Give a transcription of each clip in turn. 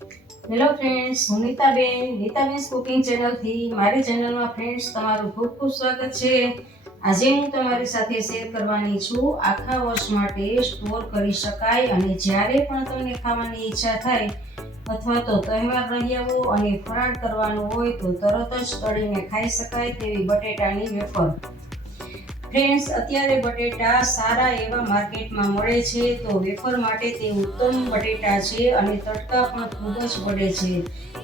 Hello friends હું Nitaben. નીતાબેન્સ cooking ચેનલથી મારી ચેનલમાં ફ્રેન્ડ્સ તમારું ખૂબ ખૂબ સ્વાગત છે. આજે હું તમારી સાથે શેર કરવાની છું આખા વર્ષ માટે સ્ટોર કરી શકાય અને જ્યારે પણ તમને ખાવાની ઈચ્છા થાય અથવા તો તહેવાર રહ્યા હો અને ફરાળ કરવાનું હોય તો તરત જ તળીને ખાઈ શકાય તેવી બટેટાની વેફર. ફ્રેન્ડ્સ અત્યારે બટેટા સારા એવા માર્કેટમાં મળે છે તો વેફર માટે તે ઉત્તમ બટેટા છે અને તડકા પણ ખૂબ જ પડે છે.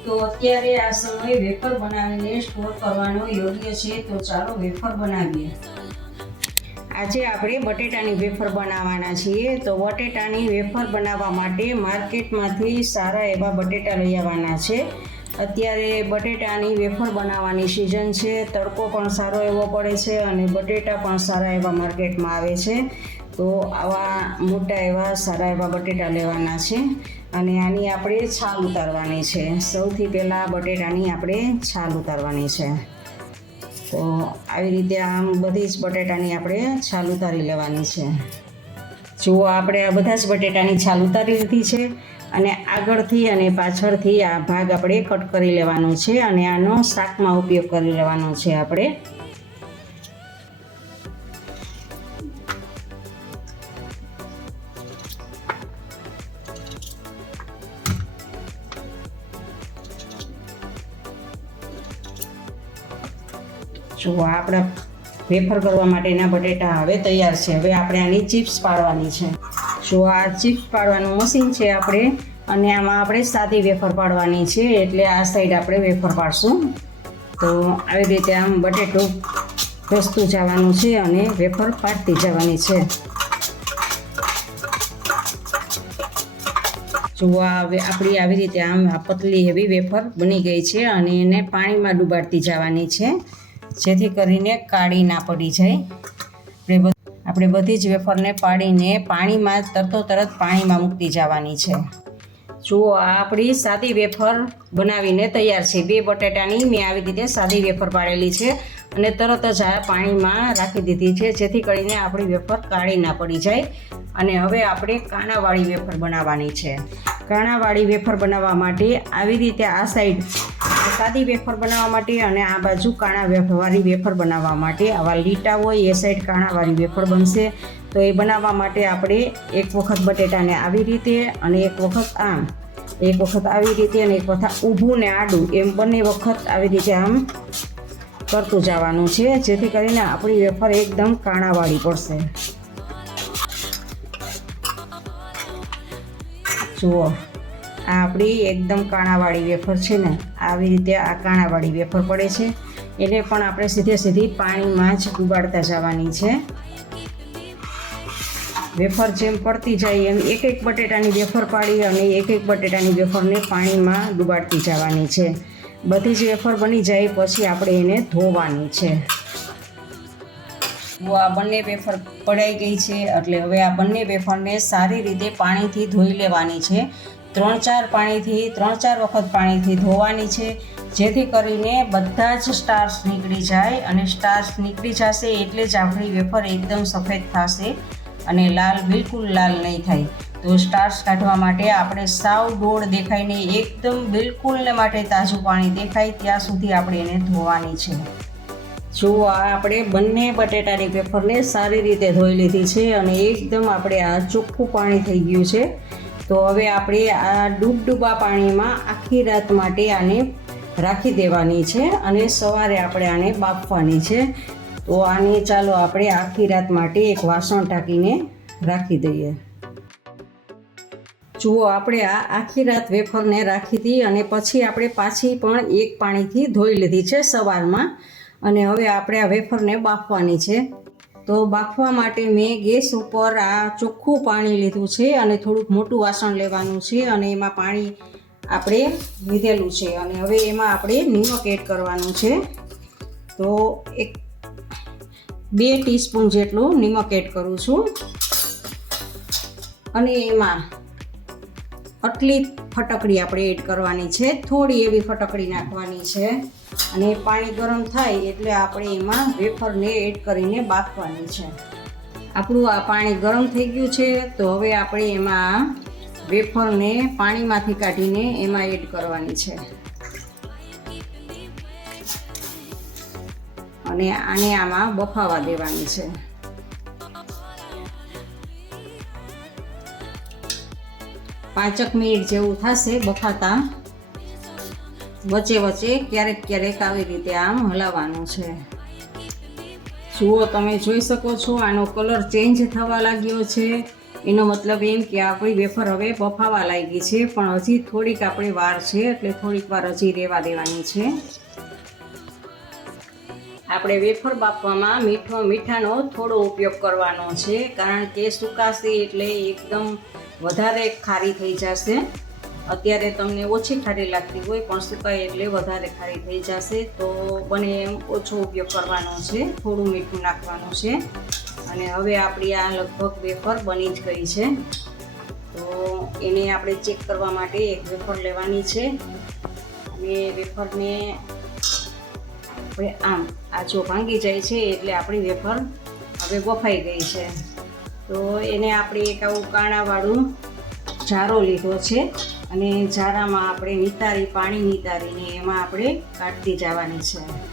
તો અત્યારે આ સમયે વેફર બનાવીને સ્ટોર કરવાનો યોગ્ય છે તો ચાલો વેફર બનાવીએ. આજે આપણે બટેટાની વેફર બનાવવાના છીએ તો બટેટાની વેફર બનાવવા માટે માર્કેટમાંથી સારા એવા બટેટા લઈ આવવાના છે. અત્યારે બટેટાની વેફર બનાવવાની સિઝન છે. તડકો પણ સારો એવો પડે છે અને બટેટા પણ સારા એવા માર્કેટમાં આવે છે. તો આવા મોટા એવા સારા એવા બટેટા લેવાના છે અને આની આપણે છાલ ઉતારવાની છે. સૌથી પહેલાં બટેટાની આપણે છાલ ઉતારવાની છે. તો આવી રીતે આમ બધી જ બટેટાની આપણે છાલ ઉતારી લેવાની છે. જુઓ, આપણે આ બધા જ બટેટાની છાલ ઉતારી લીધી છે. અને આગળથી અને પાછળથી આ ભાગ આપણે કટ કરી લેવાનો છે અને આનો શાકમાં ઉપયોગ કરી લેવાનો છે આપણે. જો આપણા વેફર કરવા માટેના બટેટા હવે તૈયાર છે. હવે આપણે આની ચિપ્સ પાડવાની છે. જો આ ચિપ્સ પાડવાનું મશીન છે આપણે, અને આમાં આપણે સાદી વેફર પાડવાની છે, એટલે આ સાઈડ આપણે વેફર પાડશું. તો આવી રીતે આમ બટેટું ઘસતું જવાનું છે અને વેફર પાડતી જવાની છે. જુઓ આપણી આવી રીતે આમ પતલી એવી વેફર બની ગઈ છે અને એને પાણીમાં ડુબાડતી જવાની છે, જેથી કરીને કાળી ના પડી જાય. આપણે બધી જ વેફરને પાડીને પાણીમાં તરતો તરત પાણીમાં મૂકતી જવાની છે. જુઓ આ આપણી સાદી વેફર બનાવીને તૈયાર છે. બે બટેટાની મેં આવી રીતે સાદી વેફર પાડેલી છે અને તરત જ આ પાણીમાં રાખી દીધી છે, જેથી કરીને આપણી વેફર કાળી ના પડી જાય. અને હવે આપણે કાણાવાળી વેફર બનાવવાની છે. કાણાવાળી વેફર બનાવવા માટે આવી રીતે આ સાઈડ સાદી વેફર બનાવવા માટે અને આ બાજુ કાણા વેફવાળી વેફર બનાવવા માટે આવા લીટા હોય એ સાઈડ કાણાવાળી વેફર બનશે. તો એ બનાવવા માટે આપણે એક વખત બટેટાને આવી રીતે અને એક વખત આમ, એક વખત આવી રીતે અને એક વખત ઊભું ને આડું, એમ બંને વખત આવી રીતે આમ કરતું જવાનું છે, જેથી કરીને આપણી વેફર એકદમ કાણાવાળી પડશે. જુઓ, આ આપણી એકદમ કાણાવાળી વેફર છે ને, આવી રીતે આ કાણાવાળી વેફર પડે છે. એને પણ આપણે સીધે સીધી પાણીમાં જ ડુબાડતા જવાની છે. વેફર જેમ પડતી જાય એમ એક એક બટેટાની વેફર પાડી અને એક એક બટેટાની વેફરને પાણીમાં ડુબાડતી જવાની છે. બધી જ વેફર બની જાય પછી આપણે એને ધોવાની છે. આ બંને વેફર પડાઈ ગઈ છે એટલે હવે આ બંને વેફરને સારી રીતે પાણીથી ધોઈ લેવાની છે. ત્રણ ચાર પાણીથી ત્રણ ચાર વખત પાણીથી ધોવાની છે, જેથી કરીને બધા જ સ્ટાર્સ નીકળી જાય અને સ્ટાર્સ નીકળી જશે એટલે જ આપણી વેફર એકદમ સફેદ થશે. અને લાલ બિલકુલ લાલ નહીં થાય. તો સ્ટાર્સ કાઢવા માટે આપણે સાવ ગોળ દેખાઈને એકદમ બિલકુલને માટે તાજું પાણી દેખાય, ત્યાં સુધી આપણે એને ધોવાની છે. જો આ આપણે બંને બટેટાની પેપરને સારી રીતે ધોઈ લીધી છે અને એકદમ આપણે આ ચોખ્ખું પાણી થઈ ગયું છે. તો હવે આપણે આ ડૂબડૂબા પાણીમાં આખી રાત માટે આને રાખી દેવાની છે અને સવારે આપણે આને બાફવાની છે. તો આને ચાલો આપણે આખી રાત માટે એક વાસણ ટાંકીને રાખી દઈએ. જુઓ, આપણે આ આખી રાત વેફરને રાખી હતી અને પછી આપણે પાછી પણ એક પાણીથી ધોઈ લીધી છે સવારમાં. અને હવે આપણે આ વેફરને બાફવાની છે. તો બાફવા માટે મેં ગેસ ઉપર આ ચોખ્ખું પાણી લીધું છે અને થોડુંક મોટું વાસણ લેવાનું છે અને એમાં પાણી આપણે લીધેલું છે. અને હવે એમાં આપણે નિમક એડ કરવાનું છે. તો એક બે ટીસ્પૂન જેટલું નિમક એડ કરું છું. અને એમાં આટલી ફટકડી આપણે એડ કરવાની છે. થોડી એવી ફટકડી નાખવાની છે. અને પાણી ગરમ થાય એટલે આપણે એમાં વેફરને એડ કરીને બાફવાની છે. આપણું આ પાણી ગરમ થઈ ગયું છે, તો હવે આપણે એમાં વેફરને પાણીમાંથી કાઢીને એમાં એડ કરવાની છે. અને આને આમાં બફાવા દેવાની છે. પાંચક મિનિટ જેવું થશે બફાતા. વચ્ચે વચ્ચે ક્યારેક ક્યારેક આવી રીતે આમ હલાવવાનું છે. જુઓ તમે જોઈ શકો છો, આનો કલર ચેન્જ થવા લાગ્યો છે. એનો મતલબ એમ કે આપણી વેફર હવે બફાવા લાગી છે, પણ હજી થોડીક આપણી વાર છે, એટલે થોડીક વાર હજી રહેવા દેવાની છે. આપણે વેફર બાફવામાં મીઠો મીઠાનો થોડો ઉપયોગ કરવાનો છે, કારણ કે સુકાશે એટલે એકદમ વધારે ખારી થઈ જશે. અત્યારે તમને ઓછી ખારી લાગતી હોય, પણ સુકાય એટલે વધારે ખારી થઈ જશે. તો બને એમ ઓછો ઉપયોગ કરવાનો છે, થોડું મીઠું નાખવાનું છે. અને હવે આપણી આ લગભગ વેફર બની જ ગઈ છે. તો એને આપણે ચેક કરવા માટે એક વેફર લેવાની છે. અને વેફરને આપણે આમ, આ જો ભાંગી જાય છે એટલે આપણી વેફર હવે બફાઈ ગઈ છે. તો એને આપણે એક આવું કાણાવાળું જારો લીધો છે અને જારામાં આપણે નિતારી, પાણી નિતારીને એમાં આપણે કાઢતી જવાની છે.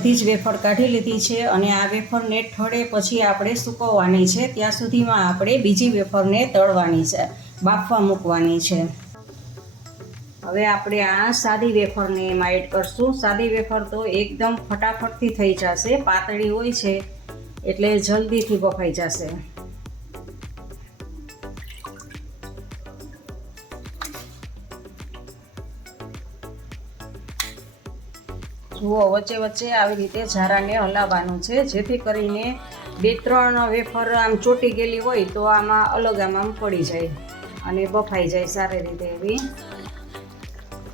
બધી જ વેફર કાઢી લીધી છે અને આ વેફરને ઠળે પછી આપણે સૂકવવાની છે. ત્યાં સુધીમાં આપણે બીજી વેફરને તળવાની છે, બાફવા મૂકવાની છે. હવે આપણે આ સાદી વેફરને એમાં એડ કરશું. સાદી વેફર તો એકદમ ફટાફટથી થઈ જશે. પાતળી હોય છે, એટલે જલ્દીથી બફાઈ જશે. જુઓ, વચ્ચે વચ્ચે આવી રીતે ઝારાને હલાવવાનું છે. જેથી કરીને બે ત્રણ વેફર આમ ચોટી ગયેલી હોય તો આમાં અલગ આમ આમ પડી જાય અને બફાઈ જાય સારી રીતે એવી.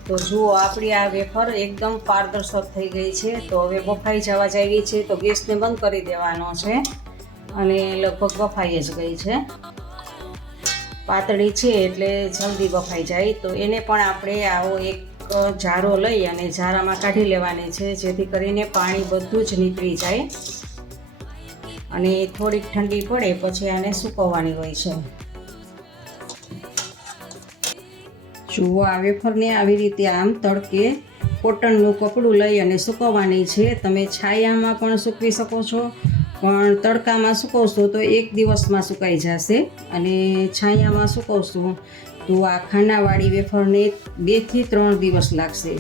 તો જુઓ, આપણી આ વેફર એકદમ પારદર્શક થઈ ગઈ છે. તો હવે બફાઈ જવા જાય છે તો ગેસને બંધ કરી દેવાનો છે અને લગભગ બફાઈ જ ગઈ છે. પાતળી છે એટલે જલ્દી બફાઈ જાય. તો એને પણ આપણે આવો એક જારો લઈ અને જારામાં કાઢી લેવાની છે, જેથી કરીને પાણી બધું જ નીકળી જાય. અને થોડીક ઠંડી પડે પછી આને સૂકવવાની હોય છે. જુઓ આ વેફરને આવી રીતે આમ તડકે કોટનનું કપડું લઈ અને સૂકવવાની છે. તમે છાયામાં પણ સૂકવી શકો છો, પણ તડકામાં સૂકવશો તો એક દિવસમાં સુકાઈ જશે. અને છાયામાં સૂકવશો તો આ ખાનાવાળી વેફરને બેથી ત્રણ દિવસ લાગશે.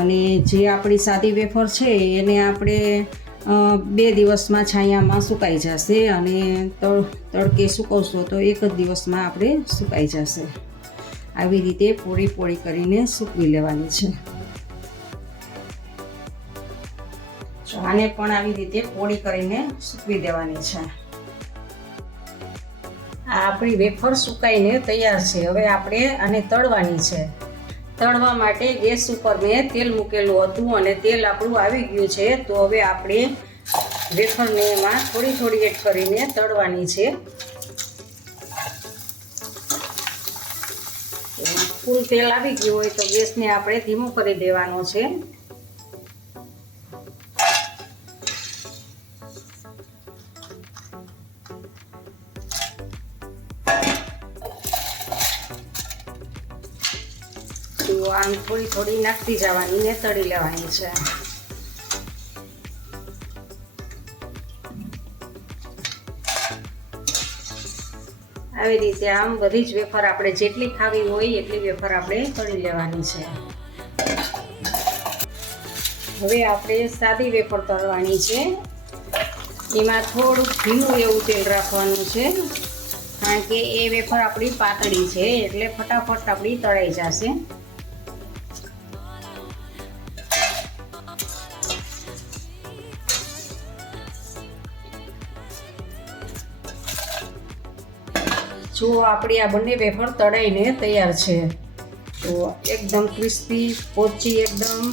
અને જે આપણી સાદી વેફર છે, એને આપણે બે દિવસમાં છાયામાં સુકાઈ જશે અને તડકે સૂકવશો તો એક જ દિવસમાં આપણે સુકાઈ જશે. આવી રીતે પોળી પોળી કરીને સૂકવી લેવાની છે. આને પણ આવી રીતે પોળી કરીને સૂકવી દેવાની છે. આ આપણી વેફર સુકાઈને તૈયાર છે. હવે આપણે આને તળવાની છે. તળવા માટે ગેસ ઉપર મેં તેલ મૂકેલું હતું અને તેલ આપણું આવી ગયું છે. તો હવે આપણે વેફરને એમાં થોડી થોડી એડ કરીને તળવાની છે. ફૂલ તેલ આવી ગયું હોય તો ગેસને આપણે ધીમું કરી દેવાનો છે. તો આમ થોડી થોડી નાખતી જવાની ને તળી લેવાની છે. આવી રીતે આમ બધી જ વેફર આપણે જેટલી ખાવી હોય એટલી વેફર આપણે તળી લેવાની છે. હવે આપણે સાદી વેફર તળવાની છે. એમાં થોડુંક ભીનું એવું તેલ રાખવાનું છે. કારણ કે એ વેફર આપણી પાતળી છે એટલે ફટાફટ આપણી તળાઈ જશે. જો આપણી આ બંને વેફર તળાઈને તૈયાર છે, તો એકદમ ક્રિસ્પી, પોચી એકદમ.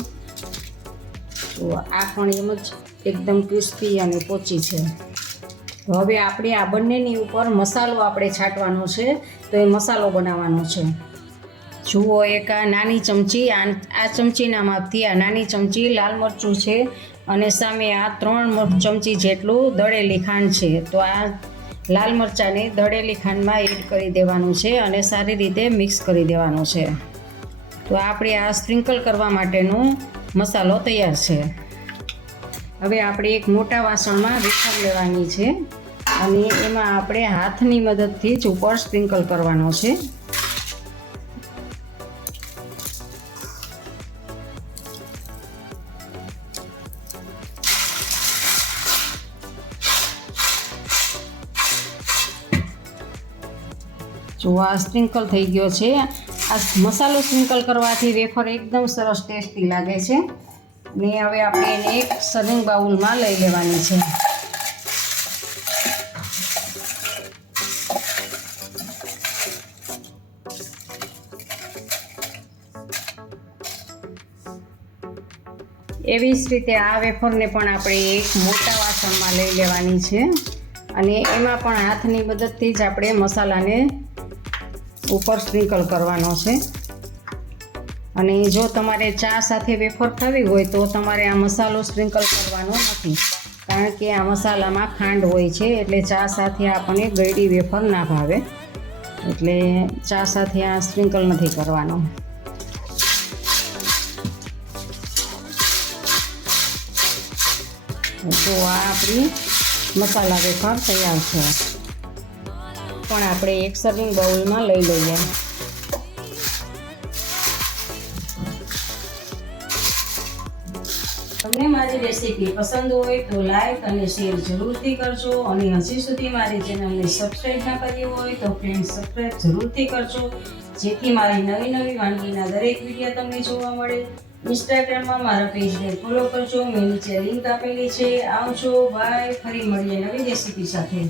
તો આ પણ એમ જ એકદમ ક્રિસ્પી અને પોચી છે. હવે આપણે આ બંનેની ઉપર મસાલો આપણે છાંટવાનો છે, તો એ મસાલો બનાવવાનો છે. જુઓ એક આ નાની ચમચી, આ ચમચીના માપથી આ નાની ચમચી લાલ મરચું છે અને સામે આ ત્રણ ચમચી જેટલું દળેલી ખાંડ છે. તો આ લાલ મરચાંને દળેલી ખાંડમાં એડ કરી દેવાનું છે અને સારી રીતે મિક્સ કરી દેવાનું છે. તો આપણે આ સ્પ્રિંકલ કરવા માટેનો મસાલો તૈયાર છે. હવે આપણે એક મોટા વાસણમાં વેફર લેવાની છે અને એમાં આપણે હાથની મદદથી જ ઉપર સ્પ્રિંકલ કરવાનો છે. આ સ્પ્રિંકલ થઈ ગયો છે. આ મસાલો સ્પ્રિંકલ કરવાથી વેફર એકદમ સરસ ટેસ્ટી લાગે છે. ને હવે આપણે એને એક સર્વિંગ બાઉલમાં લઈ લેવાની છે. એવી જ રીતે આ વેફરને પણ આપણે એક મોટા વાસણમાં લઈ લેવાની છે. અને એમાં પણ હાથની મદદથી જ આપણે મસાલાને ઉપર સ્પ્રિંકલ કરવાનો છે. અને જો તમારે ચા સાથે વેફર ખાવી હોય તો તમારે આ મસાલો સ્પ્રિંકલ કરવાનો નથી. કારણ કે આ મસાલામાં ખાંડ હોય છે, એટલે ચા સાથે આપણને ગળી વેફર ના ભાવે. એટલે ચા સાથે આ સ્પ્રિંકલ નથી કરવાનો. તો આ આપણી મસાલા વેફર તૈયાર છે. પણ આપણે એક સર્વિંગ બાઉલમાં લઈ લઈએ. તમને મારી રેસીપી પસંદ હોય તો લાઈક અને શેર જરૂરથી કરજો અને હજી સુધી મારી ચેનલને સબસ્ક્રાઈબ ના કરી હોય તો ફ્રેન્ડ સબસ્ક્રાઈબ જરૂરથી કરજો, જેથી મારી નવી નવી વાનગીના દરેક વીડિયો તમને જોવા મળે. ઇન્સ્ટાગ્રામમાં મારા પેજને ફોલો કરજો, મેં નીચે લિંક આપેલી છે. આવજો બાય ફરી મળીએ નવી રેસીપી સાથે.